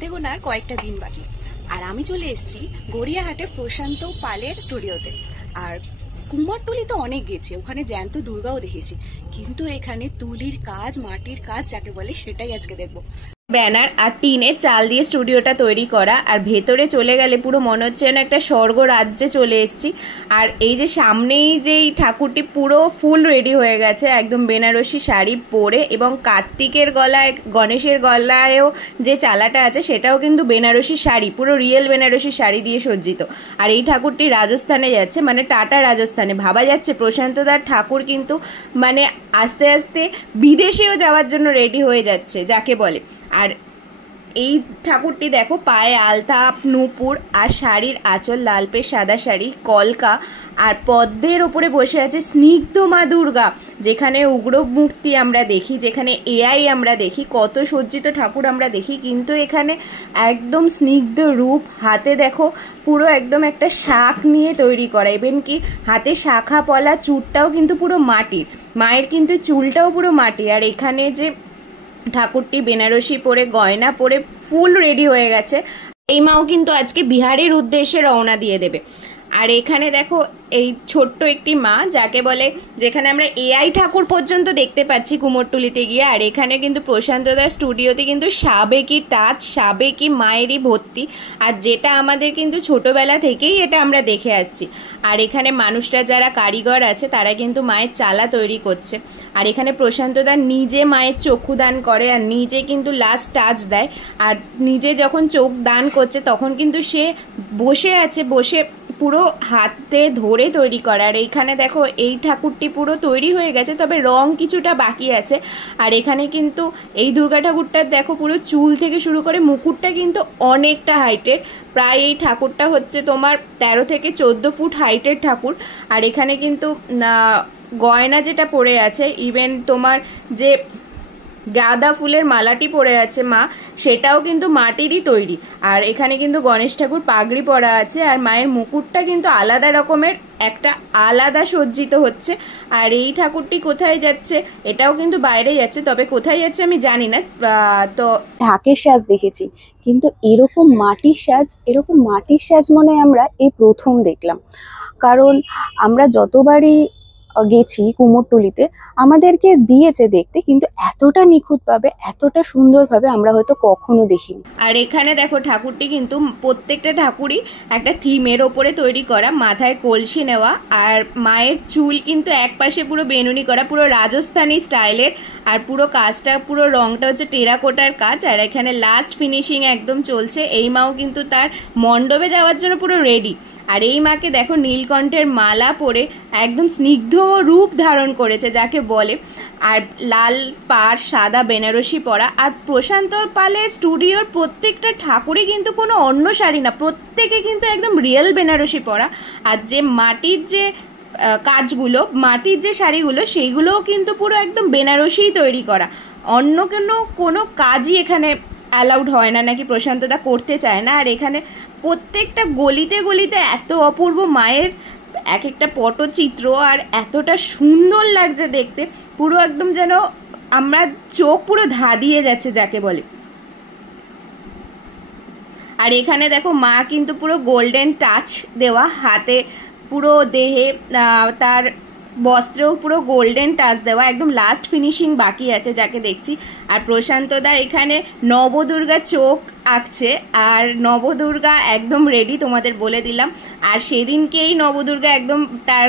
হাতে গোনার কয়েকটা দিন বাকি, আর আমি চলে এসেছি গড়িয়াহাটে প্রশান্ত পালের স্টুডিওতে। আর কুমারটুলি তো অনেক গেছি, ওখানে জ্যান্ত দুর্গাও দেখেছি, কিন্তু এখানে তুলির কাজ, মাটির কাজ যাকে বলে, সেটাই আজকে দেখবো। ব্যানার আর টিনের চাল দিয়ে স্টুডিওটা তৈরি করা, আর ভেতরে চলে গেলে পুরো মনে হচ্ছে যেন একটা স্বর্গ রাজ্যে চলে এসেছি। আর এই যে সামনেই যে এই ঠাকুরটি পুরো ফুল রেডি হয়ে গেছে, একদম বেনারসি শাড়ি পরে, এবং কার্তিকের গলায়, গণেশের গলায়ও যে চালাটা আছে সেটাও কিন্তু বেনারসি শাড়ি, পুরো রিয়েল বেনারসি শাড়ি দিয়ে সজ্জিত। আর এই ঠাকুরটি রাজস্থানে যাচ্ছে, মানে টাটা রাজস্থানে। ভাবা যাচ্ছে প্রশান্তদার ঠাকুর কিন্তু মানে আস্তে আস্তে বিদেশেও যাওয়ার জন্য রেডি হয়ে যাচ্ছে যাকে বলে। আর এই ঠাকুরটি দেখো, পায়ে আলতা, নূপুর, আর শাড়ির আঁচল লালপে সাদা শাড়ি, কলকা, আর পদ্মের ওপরে বসে আছে স্নিগ্ধ মা দুর্গা, যেখানে উগ্র মূর্তি আমরা দেখি, যেখানে এআই আমরা দেখি, কত সজ্জিত ঠাকুর আমরা দেখি, কিন্তু এখানে একদম স্নিগ্ধ রূপ। হাতে দেখো পুরো একদম একটা শাঁখ নিয়ে তৈরি করা, ইভেন কি হাতে শাখা পলা, চুলটাও কিন্তু পুরো মাটির, মায়ের কিন্তু চুলটাও পুরো মাটি। আর এখানে যে ঠাকুরটি বেনারসি পরে, গয়না পরে ফুল রেডি হয়ে গেছে। এই মাও কিন্তু আজকে বিহারের উদ্দেশ্যে রওনা দিয়ে দেবে। আর এখানে দেখো এই ছোট্ট একটি মা যাকে বলে, যেখানে আমরা এআই ঠাকুর পর্যন্ত দেখতে পাচ্ছি কুমোরটুলিতে গিয়ে। আর এখানে কিন্তু প্রশান্তদার স্টুডিওতে কিন্তু সাবেকি টাচ, সাবেকি মায়েরই ভর্তি, আর যেটা আমাদের কিন্তু ছোটবেলা থেকেই এটা আমরা দেখে আসছি। আর এখানে মানুষরা যারা কারিগর আছে তারা কিন্তু মায়ের চালা তৈরি করছে। আর এখানে প্রশান্তদা নিজে মায়ের চক্ষু দান করে, আর নিজে কিন্তু লাস্ট টাচ দেয়। আর নিজে যখন চোখ দান করছে তখন কিন্তু সে বসে আছে, বসে পুরো হাতে ধরে তৈরি করা। আর এইখানে দেখো এই ঠাকুরটি পুরো তৈরি হয়ে গেছে, তবে রং কিছুটা বাকি আছে। আর এখানে কিন্তু এই দুর্গা ঠাকুরটার দেখো পুরো চুল থেকে শুরু করে মুকুটটা কিন্তু অনেকটা হাইটের, প্রায় এই ঠাকুরটা হচ্ছে তোমার 13 থেকে 14 ফুট হাইটের ঠাকুর। আর এখানে কিন্তু গয়না যেটা পরে আছে, ইভেন তোমার যে গাঁদা ফুলের মালাটি পরে আছে মা, সেটাও কিন্তু মাটিরই তৈরি। আর এখানে কিন্তু গণেশ ঠাকুর পাগড়ি পরা আছে, আর মায়ের মুকুটটা কিন্তু আলাদা রকমের, একটা আলাদা সজ্জিত হচ্ছে। আর এই ঠাকুরটি কোথায় যাচ্ছে, এটাও কিন্তু বাইরে যাচ্ছে, তবে কোথায় যাচ্ছে আমি জানি না। তো ঢাকের সাজ দেখেছি, কিন্তু এরকম মাটির সাজ মনে হয় আমরা এই প্রথম দেখলাম। কারণ আমরা যতবারই গেছি কুমোরটুলিতে, আমাদেরকে দিয়েছে দেখতে, কিন্তু এতটা নিখুঁতভাবে, এতটা সুন্দরভাবে আমরা হয়তো কখনো দেখিনি। আর এখানে দেখো ঠাকুরটি কিন্তু প্রত্যেকটা ঠাকুরই একটা থিমের ওপরে তৈরি করা, মাথায় কলসি নেওয়া, আর মায়ের চুল কিন্তু এক পাশে পুরো বেনুনি করা, পুরো রাজস্থানী স্টাইলের। আর পুরো কাজটা, পুরো রংটা হচ্ছে টেরাকোটার কাজ। আর এখানে লাস্ট ফিনিশিং একদম চলছে। এই মাও কিন্তু তার মণ্ডপে যাওয়ার জন্য পুরো রেডি। আর এই মাকে দেখো নীলকণ্ঠের মালা পরে একদম স্নিগ্ধ রূপ ধারণ করেছে যাকে বলে। আর লাল পাড়, সাদা বেনারসি পরা। আর প্রশান্ত পালের স্টুডিওর প্রত্যেকটা ঠাকুরই কিন্তু কোনো অন্য শাড়ি না, প্রত্যেকে কিন্তু একদম রিয়েল বেনারসি পরা। আর যে মাটির যে কাজগুলো, মাটির যে শাড়িগুলো, সেইগুলোও কিন্তু পুরো একদম বেনারসিই তৈরি করা। অন্য কোনো কাজই এখানে অ্যালাউড হয় না, নাকি প্রশান্তদা করতে চায় না। আর এখানে প্রত্যেকটা গলিতে গলিতে এত অপূর্ব মায়ের এক একটা পটচিত্র, আর এতটা সুন্দর লাগছে দেখতে, পুরো একদম যেন আমরা চোখ পুরো ধাঁধিয়ে যাচ্ছে যাকে বলে। আর এখানে দেখো মা কিন্তু পুরো গোল্ডেন টাচ দেওয়া, হাতে পুরো দেহে তার বস্ত্রেও পুরো গোল্ডেন টাচ দেওয়া, একদম লাস্ট ফিনিশিং বাকি আছে যাকে দেখছি। আর প্রশান্তদা এখানে নবদুর্গা চোখ আঁকছে, আর নবদুর্গা একদম রেডি, তোমাদের বলে দিলাম। আর সেদিনকেই নবদুর্গা একদম তার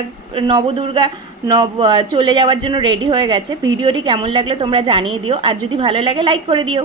চলে যাওয়ার জন্য রেডি হয়ে গেছে। ভিডিওটি কেমন লাগলো তোমরা জানিয়ে দিও, আর যদি ভালো লাগে লাইক করে দিও।